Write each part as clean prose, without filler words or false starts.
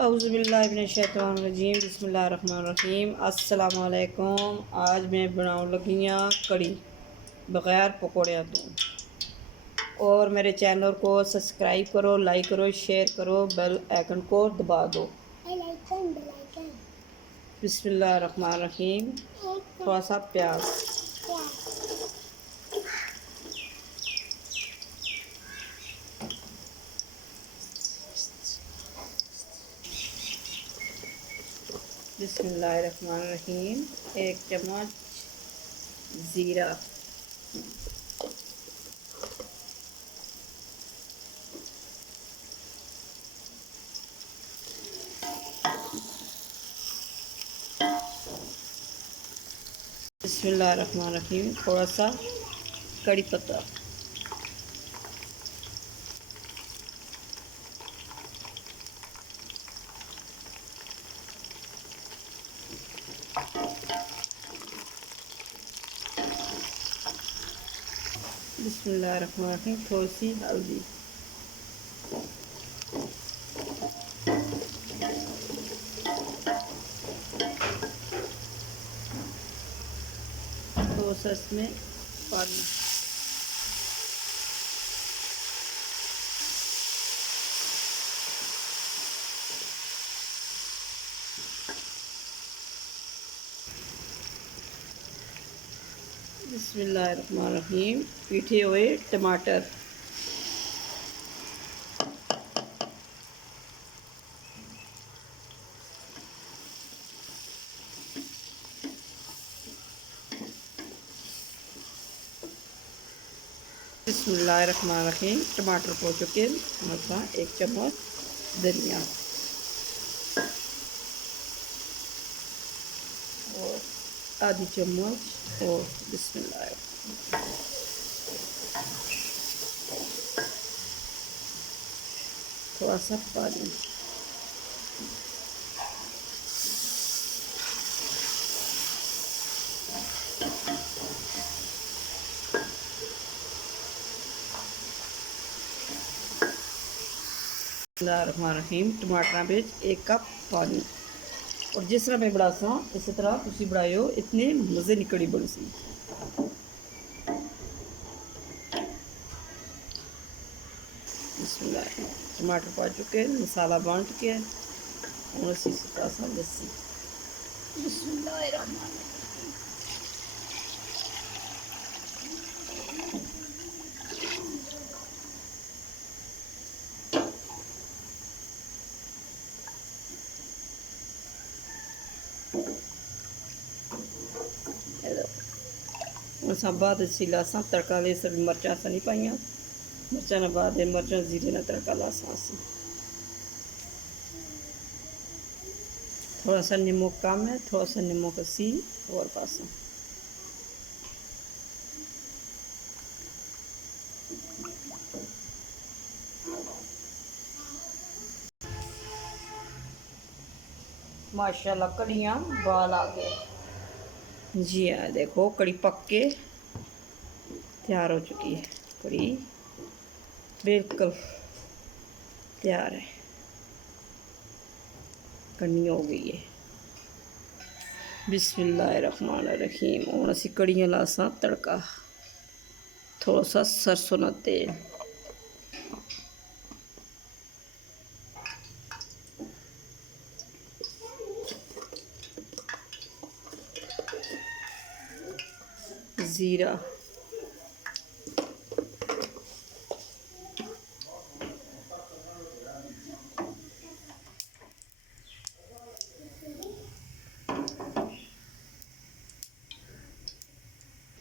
औज़ुबिल्लाहिमिनश्शैतानिर्रजीम बिस्मिल्लाहिर्रहमानिर्रहीम। अस्सलाम वालेकुम। आज मैं बनाने लगी हाँ कड़ी बग़ैर पकौड़ियाँ तो। और मेरे चैनल को सब्सक्राइब करो, लाइक करो, शेयर करो, बेल आइकन को दबा दो। बिस्मिल्लाहिर्रहमानिर्रहीम। थोड़ा सा प्याज, बिस्मिल्लाहिर्रहमानिर्रहीम। 1 चम्मच ज़ीरा, बिस्मिल्लाहिर्रहमानिर्रहीम। थोड़ा सा कड़ी पत्ता, बिस्मिल्लाहिर्रहमानिर्रहीम। थोड़ी सी हल्दी, थोड़ा सा इसमें पानी, बिस्मिल्लाहिर्रहमानिर्रहीम। पीठे हुए टमाटर, बिस्मिल्लाहिर्रहमानिर्रहीम। टमाटर हो चुके, मसा 1 चम्मच धनिया और आधी चम्मच और बिस्मिल्लाह, थोड़ा सा पानी, बिस्मिल्लाहिर्रहमानिर्रहीम। टमाटर में 1 कप पानी। और जिस तरह मैं बड़ा सा इसी तरह तुम बनाओ, इतने मज़े की कड़ी बन सी। बिस्मिल्लाह। टमाटर पा चुके, मसाला बन चुके और इसी तरह सा लस्सी। बिस्मिल्लाहिर्रहमानिर्रहीम। उस बाद लासा तड़का ले सब मिर्चा सा नहीं पाइया, मिर्चा ने बाद मिर्चा जीरे ने तड़का लासा से। थोड़ा सा नमक कम है, थोड़ा सा नमक सी और पासा। माशाल्लाह कड़ियाँ बाल आ गए जी। हाँ देखो कड़ी पक के तैयार हो चुकी है। कड़ी बिल्कुल तैयार है, कड़नी हो गई है। बिस्मिल्लाहिर्रहमानिर्रहीम। और असी कड़ियाँ लासा तड़का, थोड़ा सा सरसों का तेल, ज़ीरा,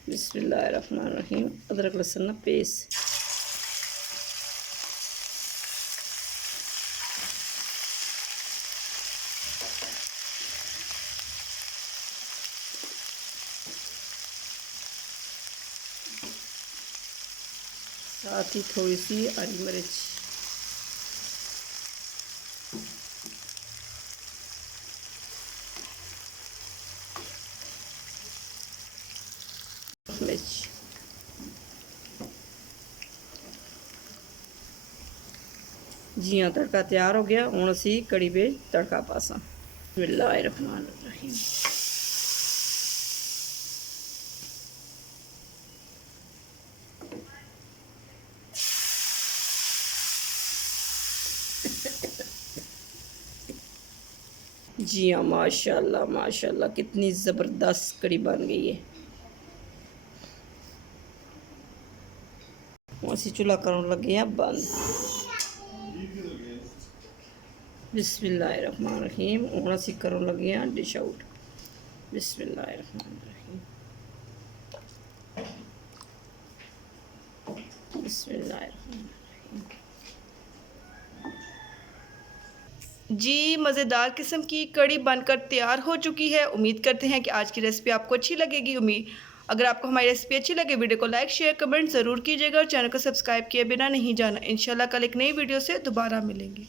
बिस्मिल्लाहिर्रहमानिर्रहीम। अदरक लहसुन का पेस्ट, साथ ही थोड़ी सी हरी मिर्च, मिर्च, जी हाँ, तड़का तैयार हो गया। हुण असी कड़ी पे तड़का पासा। बिस्मिल्लाहिर्रहमानिर्रहीम। जी हाँ, माशाल्लाह माशाल्लाह कितनी ज़बरदस्त कड़ी बन गई है। असी चूल्हा करन लगे हैं बंद। बिस्मिल्लाहिर्रहमानिर्रहीम। हुण असी करन लगे हैं डिश आउट। बिस्मिल्लाहिर्रहमानिर्रहीम। बिस्मिल्लाहिर्रहमानिर्रहीम। जी, मज़ेदार किस्म की कड़ी बनकर तैयार हो चुकी है। उम्मीद करते हैं कि आज की रेसिपी आपको अच्छी लगेगी। अगर आपको हमारी रेसिपी अच्छी लगे, वीडियो को लाइक शेयर कमेंट ज़रूर कीजिएगा और चैनल को सब्सक्राइब किए बिना नहीं जाना। इंशाल्लाह कल एक नई वीडियो से दोबारा मिलेंगे।